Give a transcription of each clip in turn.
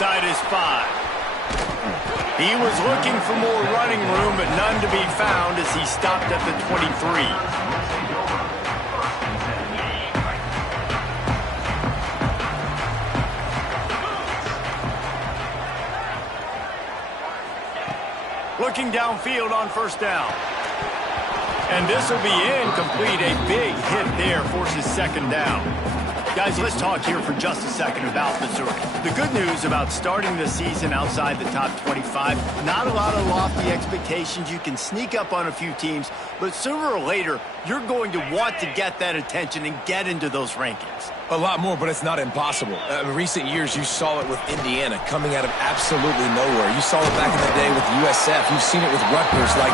inside his 5. He was looking for more running room, but none to be found as he stopped at the 23. Looking downfield on first down. And this will be incomplete. A big hit there forces second down. Guys, let's talk here for just a second about Missouri. The good news about starting the season outside the top 25, not a lot of lofty expectations. You can sneak up on a few teams, but sooner or later, you're going to want to get that attention and get into those rankings. A lot more, but it's not impossible. In recent years, you saw it with Indiana coming out of absolutely nowhere. You saw it back in the day with USF. You've seen it with Rutgers. Like,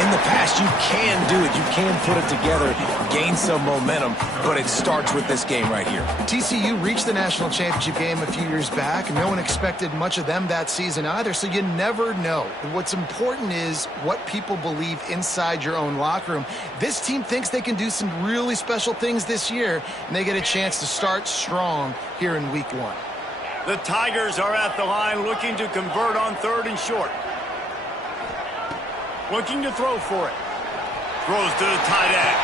in the past, you can do it. You can put it together, gain some momentum, but it starts with this game right here. TCU reached the national championship game a few years back. No one expected much of them that season either, so you never know. What's important is what people believe inside your own locker room. This team thinks they can do some really special things this year, and they get a chance to start strong here in week 1. The Tigers are at the line looking to convert on 3rd and short. Looking to throw for it. Throws to the tight end.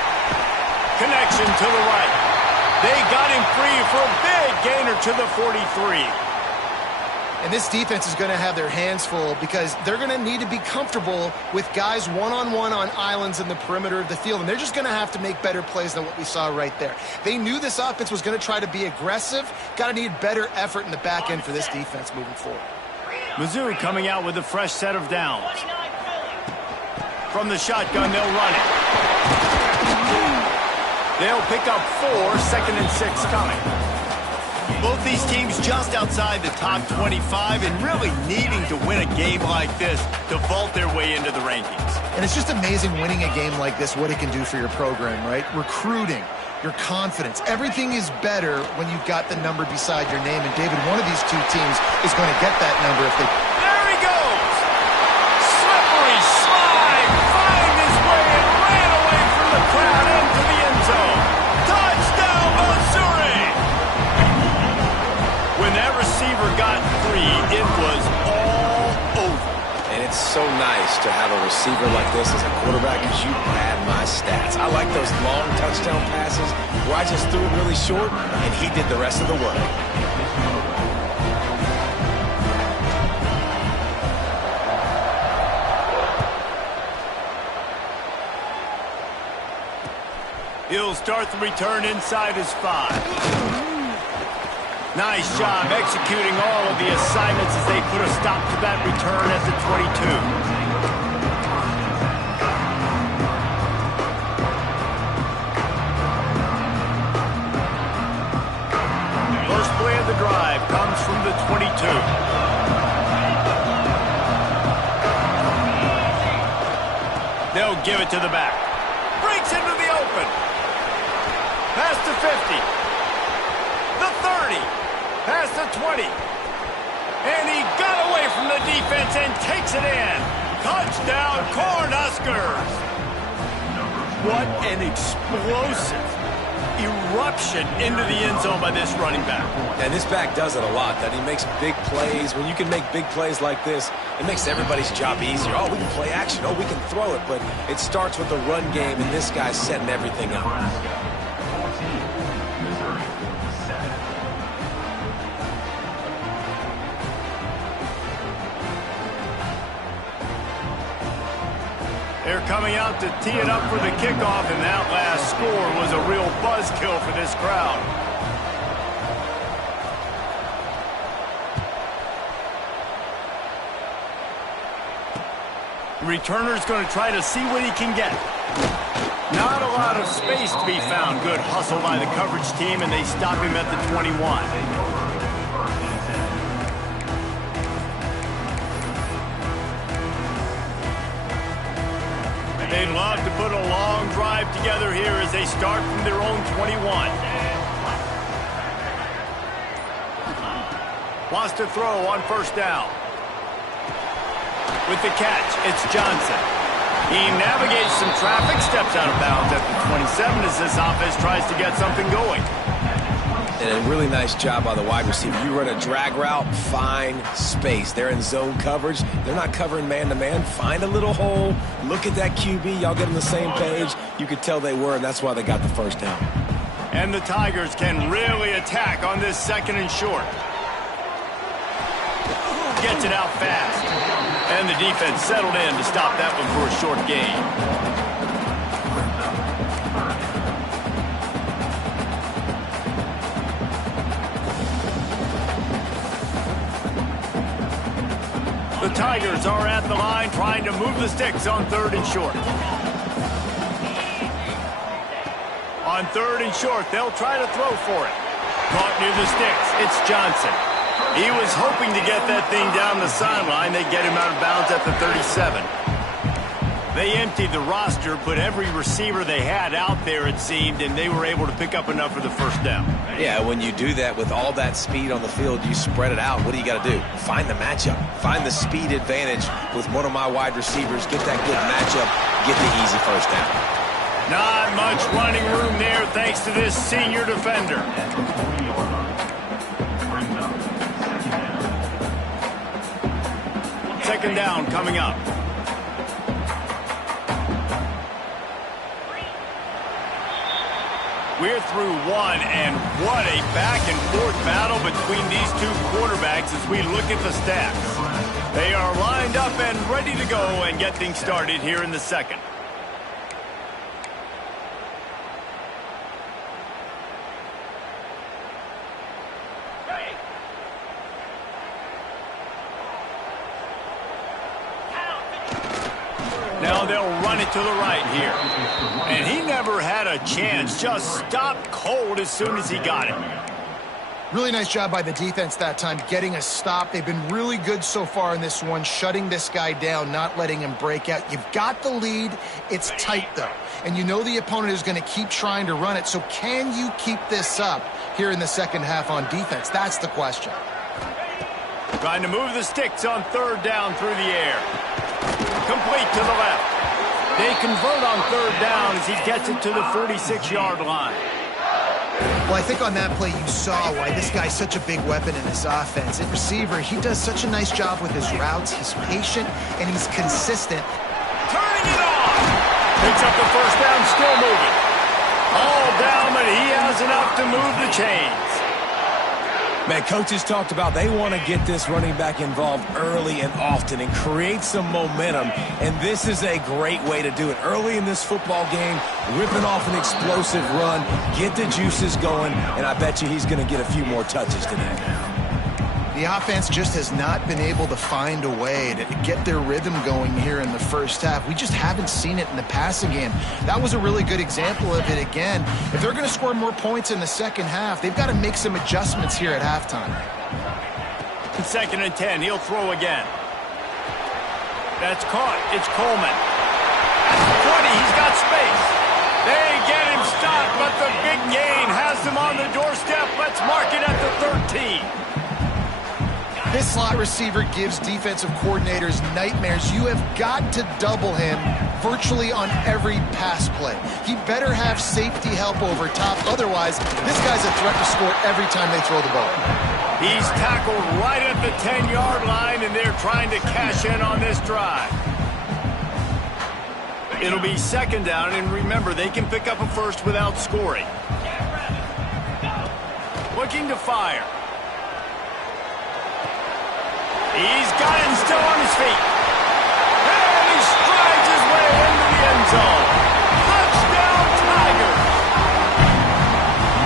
Connection to the right. They got him free for a big gainer to the 43. And this defense is going to have their hands full because they're going to need to be comfortable with guys one-on-one on islands in the perimeter of the field. And they're just going to have to make better plays than what we saw right there. They knew this offense was going to try to be aggressive. Got to need better effort in the back end for this defense moving forward. Mizzou coming out with a fresh set of downs. From the shotgun, they'll run it. They'll pick up 4, 2nd and 6 coming. Both these teams just outside the top 25 and really needing to win a game like this to vault their way into the rankings. And it's just amazing winning a game like this, what it can do for your program, right? Recruiting, your confidence, everything is better when you've got the number beside your name. And David, one of these two teams is going to get that number if they... There he goes! Slippery slide, find his way and ran away from the crowd into the end zone. Touchdown, Missouri! When that receiver got free, it was all over. And it's so nice to have a receiver like this as a quarterback because you pad my stats. I like those long touchdown passes where I just threw it really short and he did the rest of the work. He'll start the return inside his 5. Nice job executing all of the assignments as they put a stop to that return at the 22. First play of the drive comes from the 22. They'll give it to the back. Breaks into the open. Past the 50. The 30. Past the 20. And he got away from the defense and takes it in. Touchdown, Cornhuskers. What an explosive eruption into the end zone by this running back. And this back does it a lot, that he makes big plays. When you can make big plays like this, it makes everybody's job easier. Oh, we can play action. Oh, we can throw it. But it starts with the run game, and this guy's setting everything up. They're coming out to tee it up for the kickoff, and that last score was a real buzzkill for this crowd. The returner's going to try to see what he can get. Not a lot of space to be found. Good hustle by the coverage team, and they stop him at the 21. They'd love to put a long drive together here as they start from their own 21. Wants to throw on first down. With the catch, it's Johnson. He navigates some traffic, steps out of bounds at the 27 as this offense tries to get something going. And a really nice job by the wide receiver. You run a drag route, find space. They're in zone coverage. They're not covering man-to-man. Find a little hole. Look at that QB. Y'all get on the same page. You could tell they were, and that's why they got the first down. And the Tigers can really attack on this 2nd and short. Gets it out fast. And the defense settled in to stop that one for a short gain. The Tigers are at the line trying to move the sticks on 3rd and short. On 3rd and short, they'll try to throw for it. Caught near the sticks. It's Johnson. He was hoping to get that thing down the sideline. They get him out of bounds at the 37. They emptied the roster, put every receiver they had out there, it seemed, and they were able to pick up enough for the first down. Yeah, when you do that with all that speed on the field, you spread it out. What do you got to do? Find the matchup. Find the speed advantage with one of my wide receivers. Get that good matchup. Get the easy first down. Not much running room there thanks to this senior defender. Second down coming up. We're through one, and what a back-and-forth battle between these two quarterbacks as we look at the stats. They are lined up and ready to go and get things started here in the 2nd. Now they'll run it to the right here. And he never had a chance, just stopped cold as soon as he got it. Really nice job by the defense that time, getting a stop. They've been really good so far in this one, shutting this guy down, not letting him break out. You've got the lead. It's tight, though. And you know the opponent is going to keep trying to run it. So can you keep this up here in the 2nd half on defense? That's the question. Trying to move the sticks on 3rd down through the air. Complete to the left. They convert on 3rd down as he gets it to the 46-yard line. Well, I think on that play you saw why this guy's such a big weapon in this offense. At receiver, he does such a nice job with his routes. He's patient, and he's consistent. Turning it on. Picks up the first down, still moving. All down, but he has enough to move the chains. Man, coaches talked about they want to get this running back involved early and often and create some momentum, and this is a great way to do it. Early in this football game, ripping off an explosive run, get the juices going, and I bet you he's going to get a few more touches today. The offense just has not been able to find a way to get their rhythm going here in the 1st half. We just haven't seen it in the passing game. That was a really good example of it again. If they're going to score more points in the 2nd half, they've got to make some adjustments here at halftime. 2nd and 10, he'll throw again. That's caught. It's Coleman. At the 20, he's got space. They get him stopped, but the big gain has him on the doorstep. Let's mark it at the 13. This slot receiver gives defensive coordinators nightmares. You have got to double him virtually on every pass play. He better have safety help over top. Otherwise, this guy's a threat to score every time they throw the ball. He's tackled right at the 10-yard line, and they're trying to cash in on this drive. It'll be 2nd down, and remember, they can pick up a first without scoring. Looking to fire. He's got him still on his feet. And he strides his way into the end zone. Touchdown, Tigers.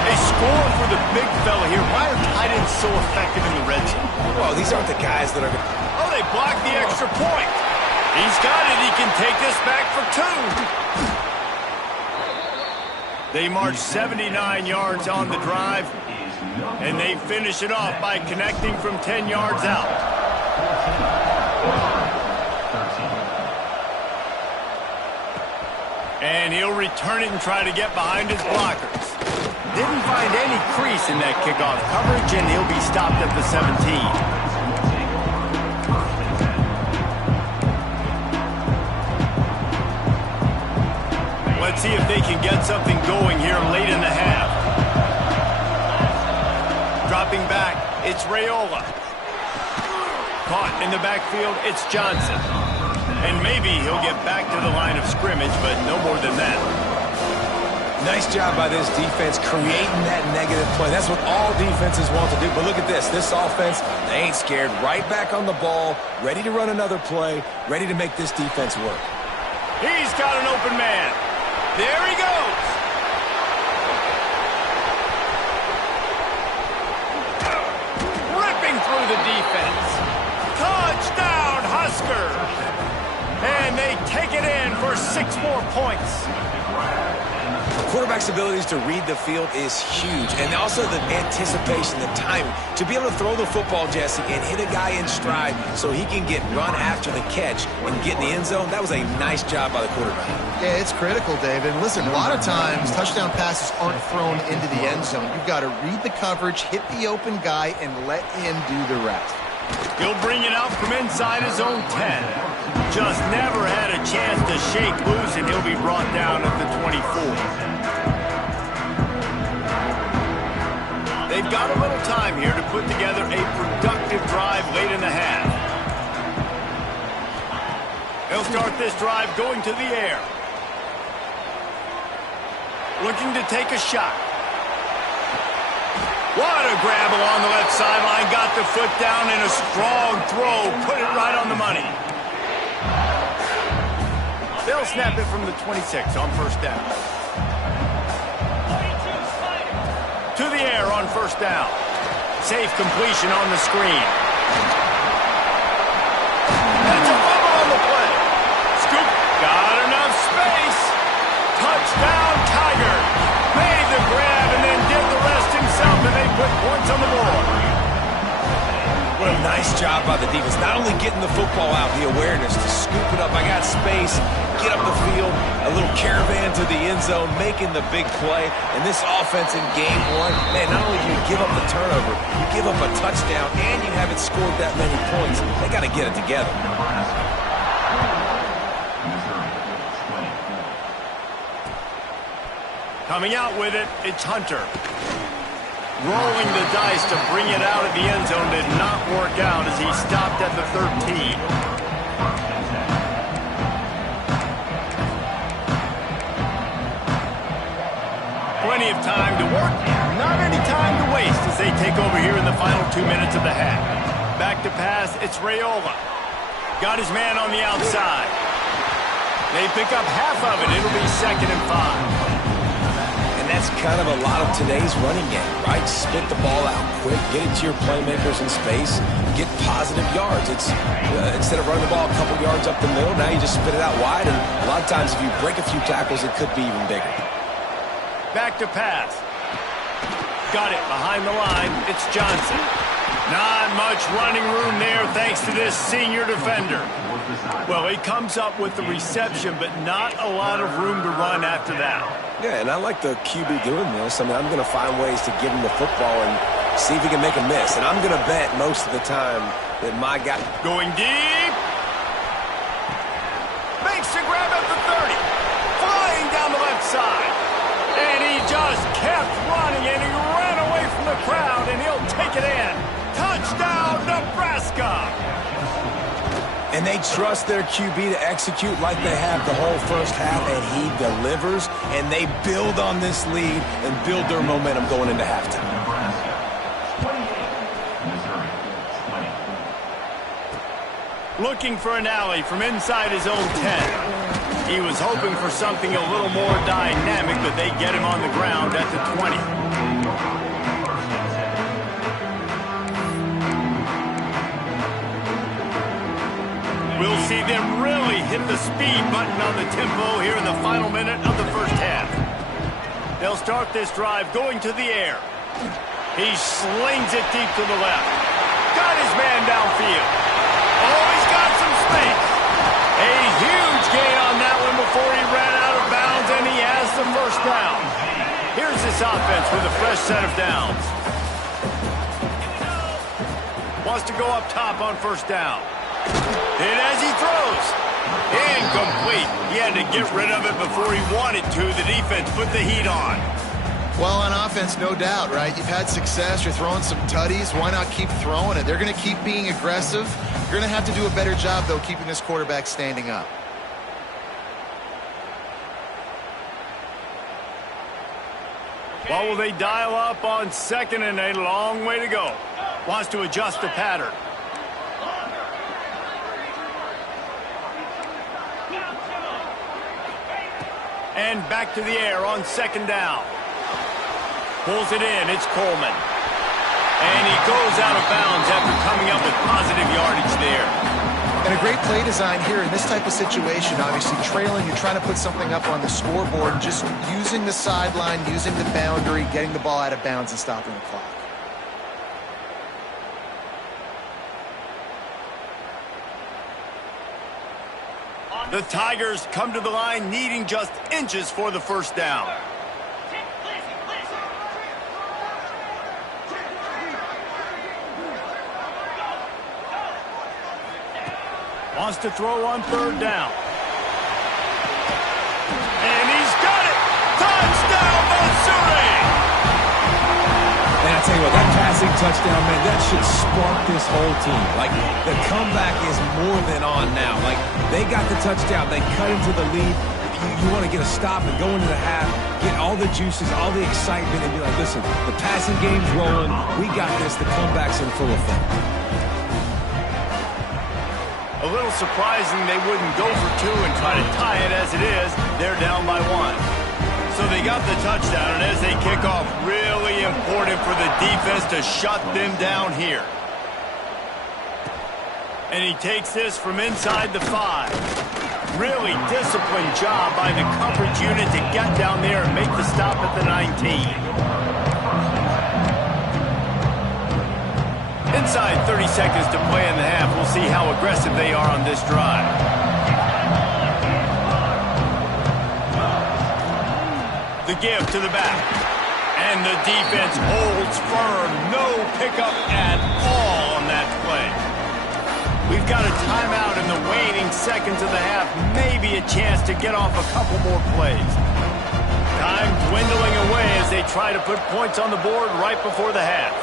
A score for the big fella here. Why are tight ends so effective in the red zone? Well, these aren't the guys that are... Oh, they blocked the extra point. He's got it. He can take this back for 2. They march 79 yards on the drive, and they finish it off by connecting from 10 yards out. And he'll return it and try to get behind his blockers. Didn't find any crease in that kickoff coverage, and he'll be stopped at the 17. Let's see if they can get something going here late in the half. it's Raiola. Caught in the backfield, it's Johnson. And maybe he'll get back to the line of scrimmage, but no more than that. Nice job by this defense creating that negative play. That's what all defenses want to do. But look at this. This offense, they ain't scared. Right back on the ball, ready to run another play, ready to make this defense work. He's got an open man. There he goes. Ripping through the defense. Touchdown, Huskers. And they take it in for 6 more points. Quarterback's abilities to read the field is huge, and also the anticipation, the timing. To be able to throw the football, Jesse, and hit a guy in stride so he can get run after the catch and get in the end zone, that was a nice job by the quarterback. Yeah, it's critical, David. Listen, a lot of times touchdown passes aren't thrown into the end zone. You've got to read the coverage, hit the open guy, and let him do the rest. He'll bring it out from inside his own 10. Just never had a chance to shake loose, and he'll be brought down at the 24. They've got a little time here to put together a productive drive late in the half. They'll start this drive going to the air. Looking to take a shot. What a grab along the left sideline. Got the foot down in a strong throw. Put it right on the money. They'll snap it from the 26 on first down. To the air on first down. Safe completion on the screen. That's a fumble on the play. Scoop. Got enough space. Touchdown, Tigers. Made the grab and then did the rest himself, and they put points on the board. What a nice job by the defense. Not only getting the football out, the awareness to scoop it up. I got space, get up the field, a little caravan to the end zone, making the big play. And this offense in game one, man, not only do you give up the turnover, you give up a touchdown, and you haven't scored that many points. They got to get it together. Coming out with it, it's Hunter. Rolling the dice to bring it out of the end zone did not work out as he stopped at the 13. Plenty of time to work, not any time to waste as they take over here in the final 2 minutes of the half. Back to pass, it's Raiola. Got his man on the outside. They pick up half of it. It'll be 2nd and 5. That's kind of a lot of today's running game, right? Spit the ball out quick, get it to your playmakers in space, get positive yards. It's instead of running the ball a couple yards up the middle, now you just spit it out wide, and a lot of times if you break a few tackles, it could be even bigger. Back to pass. Got it behind the line. It's Johnson. Not much running room there thanks to this senior defender. Well, he comes up with the reception, but not a lot of room to run after that. Yeah, and I like the QB doing this. I mean, I'm going to find ways to give him the football and see if he can make a miss. And I'm going to bet most of the time that my guy... Going deep. Makes the grab at the 30. Flying down the left side. And he just kept running, and he ran away from the crowd, and he'll take it in. Touchdown, Nebraska! And they trust their QB to execute like they have the whole first half, and he delivers, and they build on this lead and build their momentum going into halftime. Looking for an alley from inside his own 10. He was hoping for something a little more dynamic, but they get him on the ground at the 20. We'll see them really hit the speed button on the tempo here in the final minute of the first half. They'll start this drive going to the air. He slings it deep to the left. Got his man downfield. Oh, he's got some space. A huge gain on that one before he ran out of bounds, and he has the first down. Here's this offense with a fresh set of downs. Wants to go up top on first down. And as he throws, incomplete. He had to get rid of it before he wanted to. The defense put the heat on. Well, on offense, no doubt, right? You've had success. You're throwing some tutties. Why not keep throwing it? They're going to keep being aggressive. You're going to have to do a better job, though, keeping this quarterback standing up. Well, will they dial up on second and a long way to go? Wants to adjust the pattern. And back to the air on second down. Pulls it in. It's Coleman. And he goes out of bounds after coming up with positive yardage there. And a great play design here in this type of situation. Obviously, trailing, you're trying to put something up on the scoreboard, just using the sideline, using the boundary, getting the ball out of bounds and stopping the clock. The Tigers come to the line needing just inches for the first down. Wants to throw on third down. And he's got it! Touchdown, Missouri! And I tell you what, that passing touchdown, man, that should spark this whole team. Like, the comeback is more than on now. Like, they got the touchdown. They cut into the lead. You want to get a stop and go into the half, get all the juices, all the excitement, and be like, listen, the passing game's rolling. We got this. The comeback's in full effect. A little surprising they wouldn't go for two and try to tie it as it is. They're down by one. So they got the touchdown, and as they kick off, really important for the defense to shut them down here. And he takes this from inside the 5. Really disciplined job by the coverage unit to get down there and make the stop at the 19. Inside 30 seconds to play in the half. We'll see how aggressive they are on this drive. The give to the back. And the defense holds firm. No pickup at all on that play. We've got a timeout in the waning seconds of the half. Maybe a chance to get off a couple more plays. Time dwindling away as they try to put points on the board right before the half.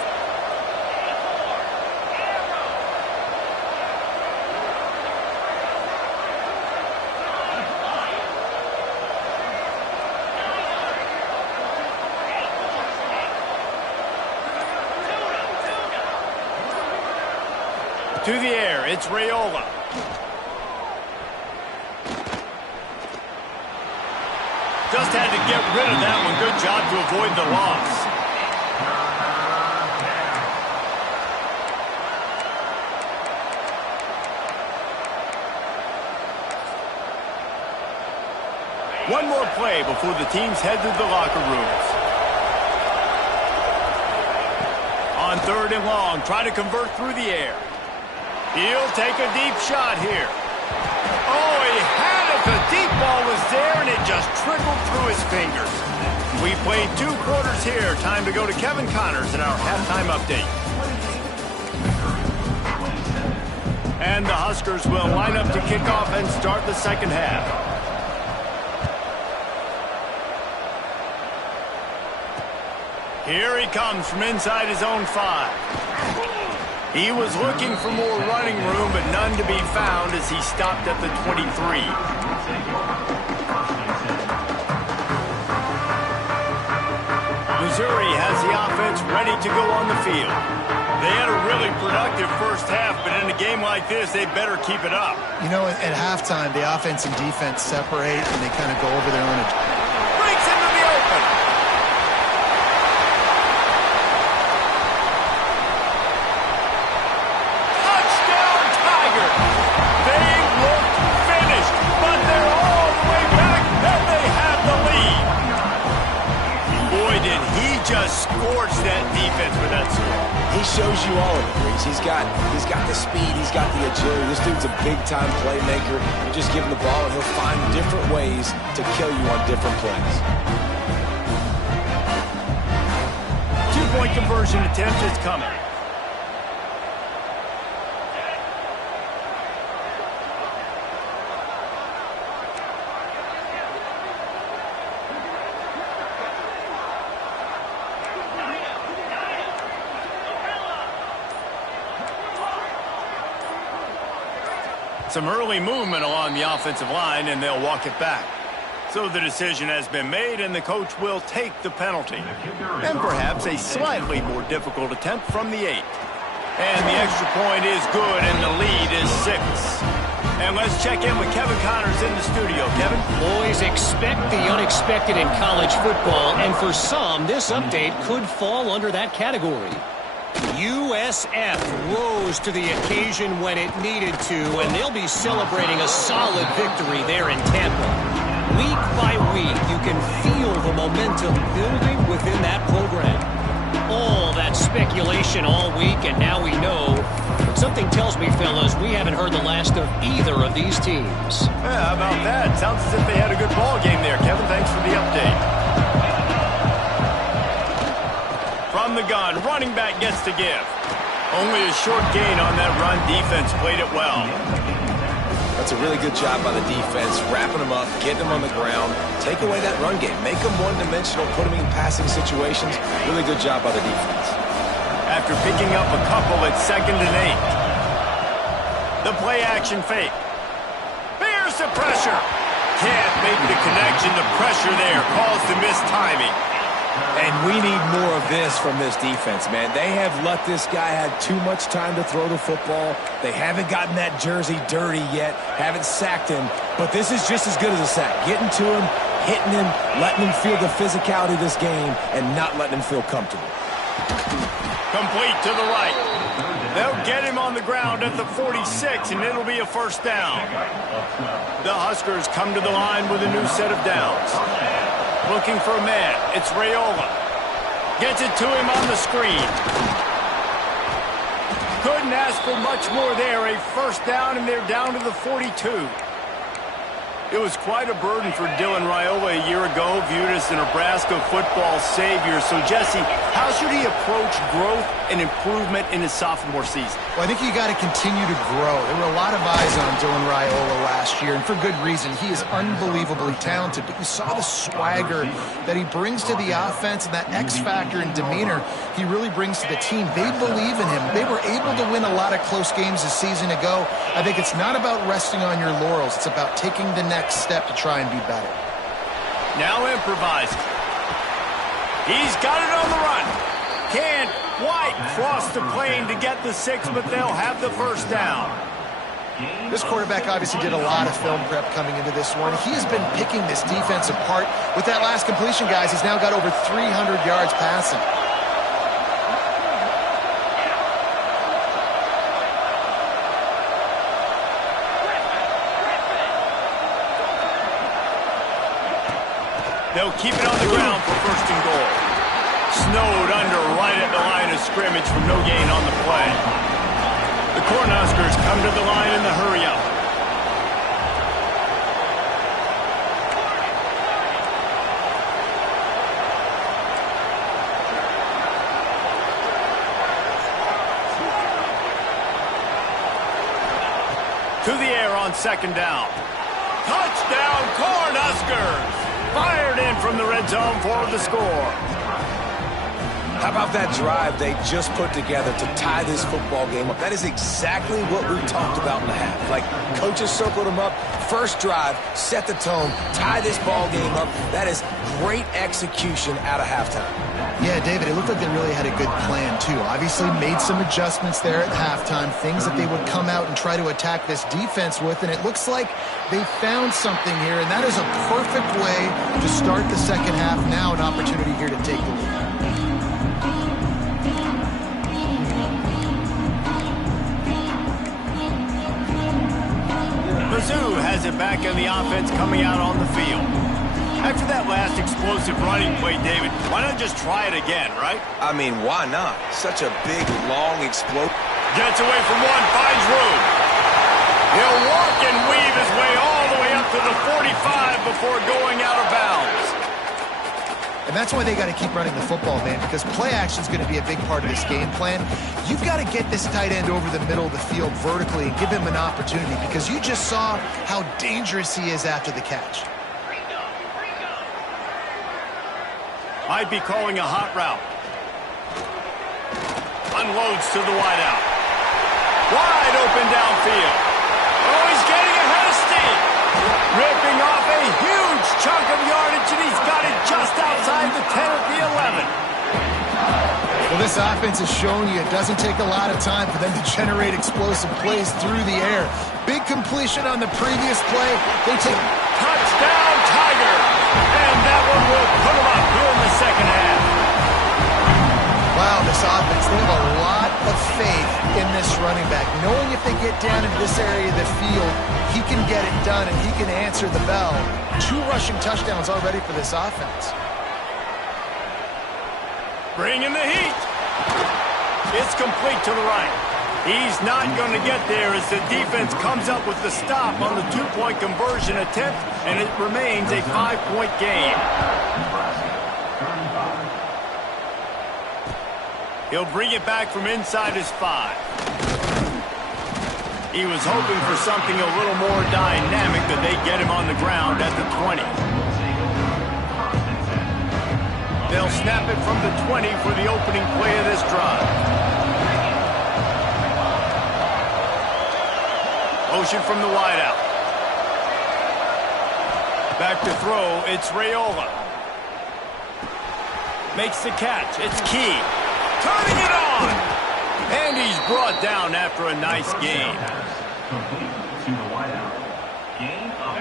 To the air, it's Raiola. Just had to get rid of that one. Good job to avoid the loss. One more play before the teams head to the locker rooms. On third and long, try to convert through the air. He'll take a deep shot here. Oh, he had it. The deep ball was there, and it just trickled through his fingers. We played 2 quarters here. Time to go to Kevin Connors in our halftime update. And the Huskers will line up to kick off and start the second half. Here he comes from inside his own 5. He was looking for more running room, but none to be found as he stopped at the 23. Missouri has the offense ready to go on the field. They had a really productive first half, but in a game like this, they better keep it up. You know, at halftime, the offense and defense separate, and they kind of go over their own. Breaks into the open. Just scorched that defense with that score. He shows you all of it, Reese. He's got the speed, he's got the agility. This dude's a big-time playmaker. You just give him the ball, and he'll find different ways to kill you on different plays. 2-point conversion attempt is coming. Some early movement along the offensive line, and they'll walk it back. So the decision has been made, and the coach will take the penalty. And perhaps a slightly more difficult attempt from the 8. And the extra point is good, and the lead is 6. And let's check in with Kevin Connors in the studio. Kevin? Boys, expect the unexpected in college football, and for some, this update could fall under that category. USF rose to the occasion when it needed to, and they'll be celebrating a solid victory there in Tampa. Week by week, you can feel the momentum building within that program. All that speculation all week, and now we know. But something tells me, fellas, we haven't heard the last of either of these teams. Yeah, how about that? Sounds as if they had a good ball game there, Kevin. Thanks for the update. From the gun, running back gets to give. Only a short gain on that run. Defense played it well. That's a really good job by the defense, wrapping them up, getting them on the ground, take away that run game, make them one-dimensional, put them in passing situations. Really good job by the defense. After picking up a couple at 2nd and 8. The play-action fake. Bears the pressure. Can't make the connection. The pressure there caused the missed timing. And we need more of this from this defense, man. They have let this guy have too much time to throw the football. They haven't gotten that jersey dirty yet, haven't sacked him. But this is just as good as a sack. Getting to him, hitting him, letting him feel the physicality of this game, and not letting him feel comfortable. Complete to the right. They'll get him on the ground at the 46, and it'll be a first down. The Huskers come to the line with a new set of downs. Looking for a man. It's Raiola. Gets it to him on the screen. Couldn't ask for much more there. A first down, and they're down to the 42. It was quite a burden for Dylan Raiola a year ago, viewed as the Nebraska football savior. So, Jesse, how should he approach growth and improvement in his sophomore season? Well, I think you got to continue to grow. There were a lot of eyes on Dylan Raiola last year, and for good reason. He is unbelievably talented, but you saw the swagger that he brings to the offense and that X factor and demeanor he really brings to the team. They believe in him. They were able to win a lot of close games a season ago. I think it's not about resting on your laurels. It's about taking the next step to try and be better. Now improvising. He's got it on the run. Can't quite cross the plane to get the 6, but they'll have the first down. This quarterback obviously did a lot of film prep coming into this one. He has been picking this defense apart. With that last completion, guys, he's now got over 300 yards passing. They'll keep it on the ground for first and goal. Snowed under right at the line of scrimmage for no gain on the play. The Cornhuskers come to the line in the hurry-up. To the air on 2nd down. Touchdown, Cornhuskers! Fired in from the red zone for the score. How about that drive they just put together to tie this football game up? That is exactly what we talked about in the half. Like, coaches circled them up. First drive, set the tone, tie this ball game up. That is great execution out of halftime. Yeah, David, it looked like they really had a good plan, too. Obviously made some adjustments there at halftime, things that they would come out and try to attack this defense with, and it looks like they found something here, and that is a perfect way to start the second half. Now an opportunity here to take the lead. Mizzou has it back in the offense coming out on the field. After that last explosive running play, David, why not just try it again, right? I mean, why not? Such a big, long explosion. Gets away from one, finds room. He'll walk and weave his way all the way up to the 45 before going out of bounds. And that's why they got to keep running the football, man, because play action is going to be a big part of this game plan. You've got to get this tight end over the middle of the field vertically and give him an opportunity, because you just saw how dangerous he is after the catch. Might be calling a hot route. Unloads to the wideout. Wide open downfield. Oh, he's This offense has shown you it doesn't take a lot of time for them to generate explosive plays through the air. Big completion on the previous play. They take... Touchdown, Tiger! And that one will put them up here in the second half. Wow, this offense, they have a lot of faith in this running back. Knowing if they get down into this area of the field, he can get it done and he can answer the bell. 2 rushing touchdowns already for this offense. Bringing the heat. It's complete to the right. He's not going to get there as the defense comes up with the stop on the 2-point conversion attempt, and it remains a 5-point game. He'll bring it back from inside his 5. He was hoping for something a little more dynamic, that they get him on the ground at the 20. They'll snap it from the 20 for the opening play of this drive. Motion from the wideout. Back to throw, it's Raiola. Makes the catch, it's Key. Turning it on! And he's brought down after a nice gain.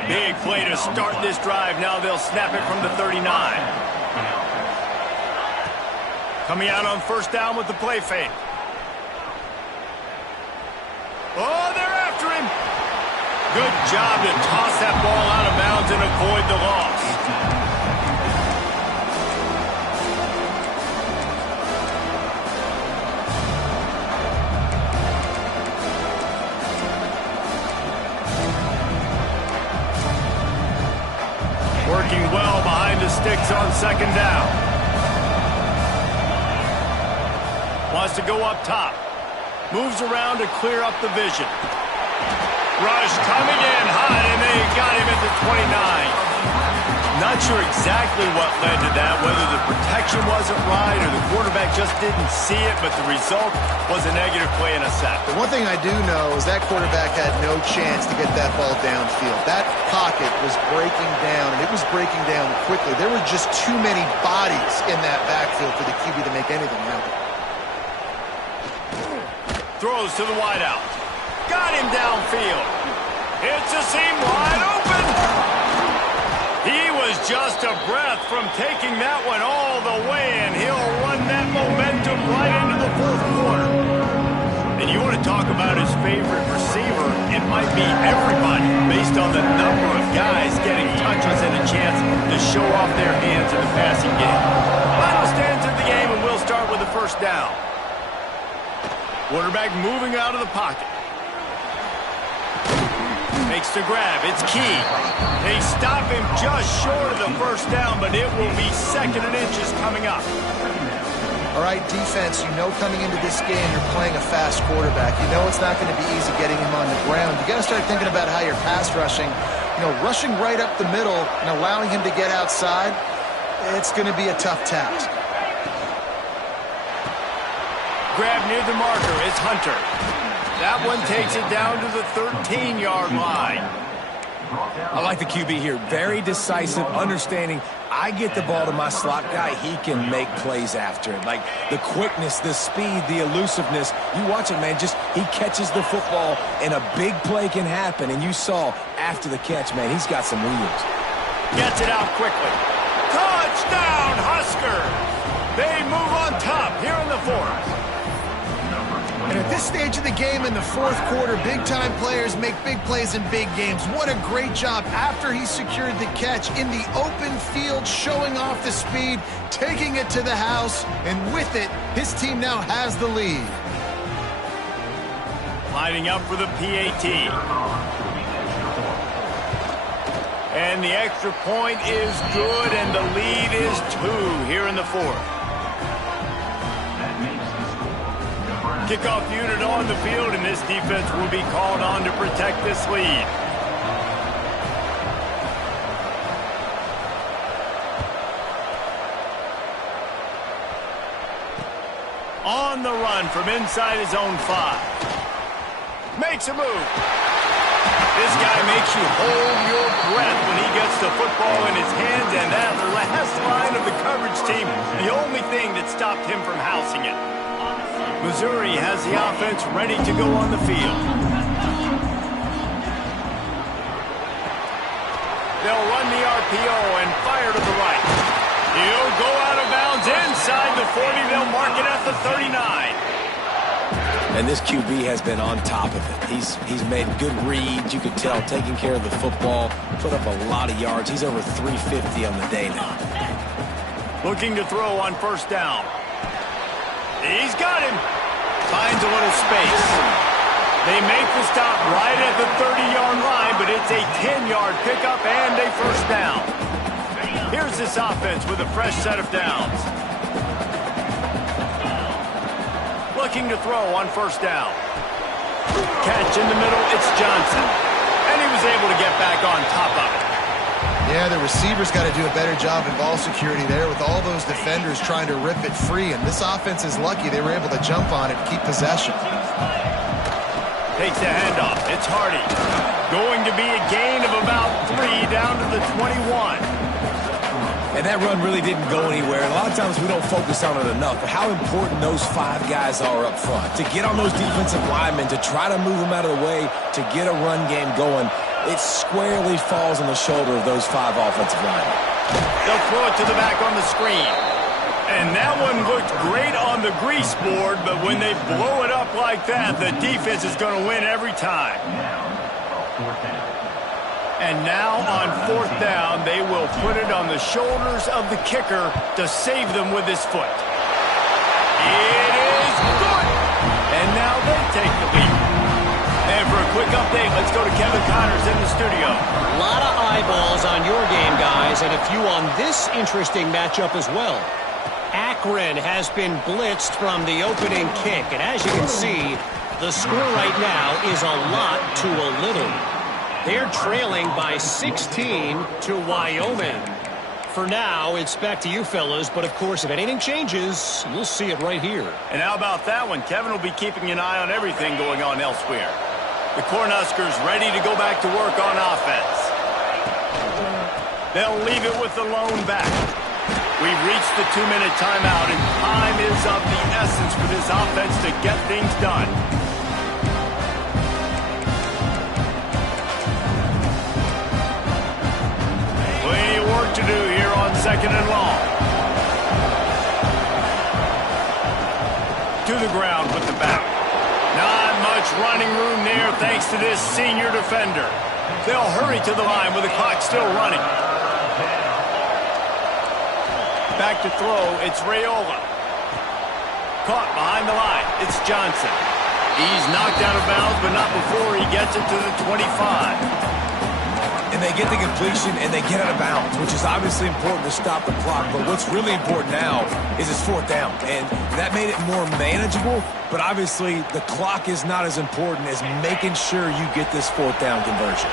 Big play to start this drive. Now they'll snap it from the 39. Coming out on first down with the play fake. Oh, they're after him. Good job to toss that ball out of bounds and avoid the loss. Working well behind the sticks on second down. Wants to go up top. Moves around to clear up the vision. Rush coming in hot, and they got him at the 29. Not sure exactly what led to that, whether the protection wasn't right or the quarterback just didn't see it, but the result was a negative play and a sack. The one thing I do know is that quarterback had no chance to get that ball downfield. That pocket was breaking down, and it was breaking down quickly. There were just too many bodies in that backfield for the QB to make anything happen. Throws to the wideout. Got him downfield. It's a seam wide open. He was just a breath from taking that one all the way, and he'll run that momentum right into the fourth quarter. And you want to talk about his favorite receiver, it might be everybody based on the number of guys getting touches and a chance to show off their hands in the passing game. Final stands of the game, and we'll start with the first down. Quarterback moving out of the pocket. Makes the grab. It's Key. They stop him just short of the first down, but it will be second and inches coming up. All right, defense, you know coming into this game you're playing a fast quarterback. You know it's not going to be easy getting him on the ground. You got to start thinking about how you're pass rushing. You know, rushing right up the middle and allowing him to get outside, it's going to be a tough task. Grab near the marker. It's Hunter. That one takes it down to the 13-yard line. I like the QB here. Very decisive, understanding I get the ball to my slot guy, he can make plays after it. Like the quickness, the speed, the elusiveness. You watch it, man, just he catches the football and a big play can happen. And you saw after the catch, man, he's got some wheels. Gets it out quickly. Touchdown, Huskers! They move on top here in the fourth. And at this stage of the game in the fourth quarter, big-time players make big plays in big games. What a great job after he secured the catch in the open field, showing off the speed, taking it to the house, and with it, his team now has the lead. Lining up for the PAT. And the extra point is good, and the lead is 2 here in the fourth. Kickoff unit on the field, and this defense will be called on to protect this lead. On the run from inside his own 5. Makes a move. This guy makes you hold your breath when he gets the football in his hands, and that last line of the coverage team, the only thing that stopped him from housing it. Missouri has the offense ready to go on the field. They'll run the RPO and fire to the right. He'll go out of bounds inside the 40. They'll mark it at the 39. And this QB has been on top of it. He's made good reads. You could tell, taking care of the football, put up a lot of yards. He's over 350 on the day now. Looking to throw on first down. He's got him. Finds a little space. They make the stop right at the 30-yard line, but it's a 10-yard pickup and a first down. Here's this offense with a fresh set of downs. Looking to throw on first down. Catch in the middle, it's Johnson. And he was able to get back on top of it. Yeah, the receiver's got to do a better job in ball security there with all those defenders trying to rip it free. And this offense is lucky they were able to jump on it and keep possession. Takes the handoff. It's Hardy. Going to be a gain of about 3 down to the 21. And that run really didn't go anywhere. And a lot of times we don't focus on it enough, but how important those 5 guys are up front. To get on those defensive linemen, to try to move them out of the way, to get a run game going, it squarely falls on the shoulder of those 5 offensive linemen. They'll throw it to the back on the screen. And that one looked great on the grease board, but when they blow it up like that, the defense is going to win every time. And now on fourth down, they will put it on the shoulders of the kicker to save them with his foot. It is good! And now they take the lead. And for a quick update, let's go to Kevin Connors in the studio. A lot of eyeballs on your game, guys, and a few on this interesting matchup as well. Akron has been blitzed from the opening kick, and as you can see, the score right now is a lot to a little. They're trailing by 16 to Wyoming. For now, it's back to you fellas, but of course, if anything changes, you'll see it right here. And how about that one? Kevin will be keeping an eye on everything going on elsewhere. The Cornhuskers ready to go back to work on offense. They'll leave it with the lone back. We've reached the 2-minute timeout, and time is of the essence for this offense to get things done. Plenty of work to do here on second and long. To the ground with the back. Not much running room there thanks to this senior defender. They'll hurry to the line with the clock still running. Back to throw, it's Raiola. Caught behind the line, it's Johnson. He's knocked out of bounds, but not before he gets it to the 25. And they get the completion and they get out of bounds, which is obviously important to stop the clock. But what's really important now is it's fourth down. And that made it more manageable, but obviously the clock is not as important as making sure you get this fourth down conversion.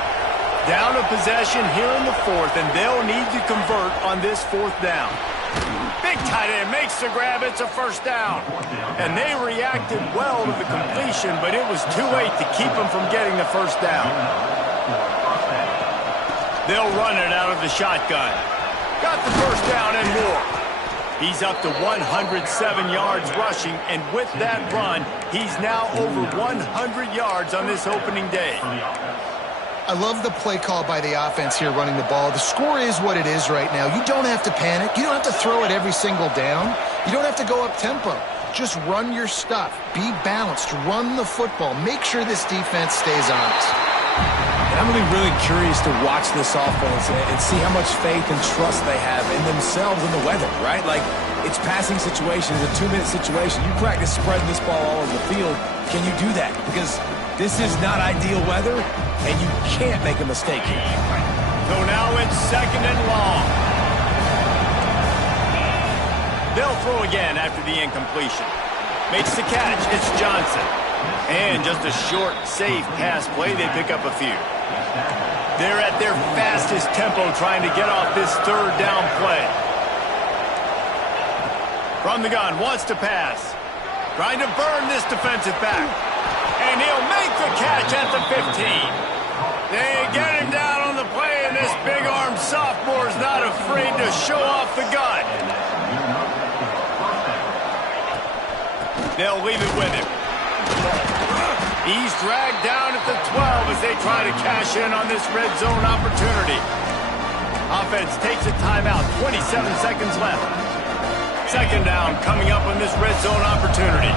Down a possession here in the fourth, and they'll need to convert on this fourth down. Big tight end makes the grab. It's a first down. And they reacted well to the completion, but it was too late to keep them from getting the first down. They'll run it out of the shotgun. Got the first down and more. He's up to 107 yards rushing, and with that run, he's now over 100 yards on this opening day. I love the play call by the offense here running the ball. The score is what it is right now. You don't have to panic. You don't have to throw it every single down. You don't have to go up tempo. Just run your stuff. Be balanced. Run the football. Make sure this defense stays honest. And I'm really curious to watch this offense and see how much faith and trust they have in themselves and the weather, right? Like, it's passing situations, a 2-minute situation. You practice spreading this ball all over the field. Can you do that? Because this is not ideal weather, and you can't make a mistake here. So now it's second and long. They'll throw again after the incompletion. Makes the catch. It's Johnson. And just a short, safe pass play. They pick up a few. They're at their fastest tempo trying to get off this third down play. From the gun, wants to pass. Trying to burn this defensive back. And he'll make the catch at the 15. They get him down on the play, and this big-armed sophomore is not afraid to show off the gun. They'll leave it with him. He's dragged down at the 12 as they try to cash in on this red zone opportunity. Offense takes a timeout, 27 seconds left. Second down coming up on this red zone opportunity.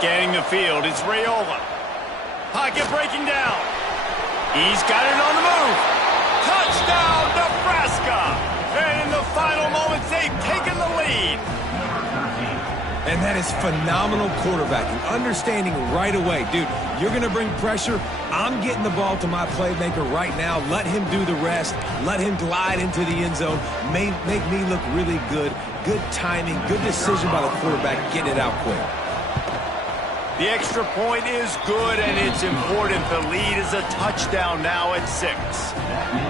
Scanning the field, it's Raiola. Pocket breaking down. He's got it on the move. Touchdown, Nebraska! And in the final moments, they've taken the lead. And that is phenomenal quarterbacking. Understanding right away, dude, you're going to bring pressure. I'm getting the ball to my playmaker right now. Let him do the rest. Let him glide into the end zone. Make me look really good. Good timing, good decision by the quarterback, getting it out quick. The extra point is good, and it's important. The lead is a touchdown now at 6.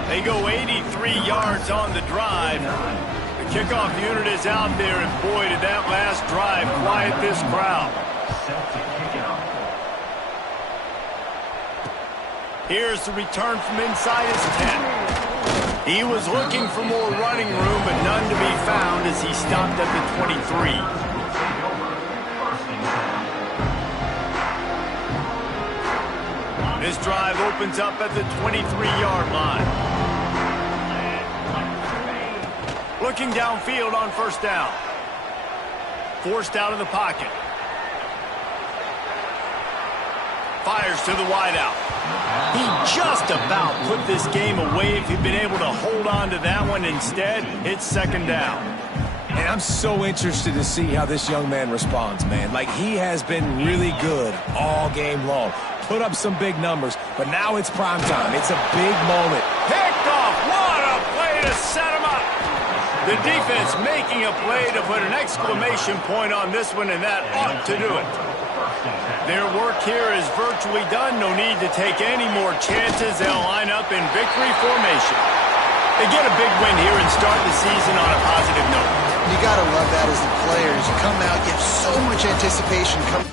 They go 83 yards on the drive. The kickoff unit is out there, and boy, did that last drive quiet this crowd. Here's the return from inside his 10. He was looking for more running room, but none to be found as he stopped at the 23. This drive opens up at the 23-yard line. Looking downfield on first down. Forced out of the pocket. Fires to the wideout. He just about put this game away if he'd been able to hold on to that one. Instead, it's second down. And I'm so interested to see how this young man responds, man. Like, he has been really good all game long. Put up some big numbers, but now it's prime time. It's a big moment. Picked off. What a play to set him up. The defense making a play to put an exclamation point on this one, and that ought to do it. Their work here is virtually done. No need to take any more chances. They'll line up in victory formation. They get a big win here and start the season on a positive note. You got to love that as the players. You come out, you have so much anticipation coming.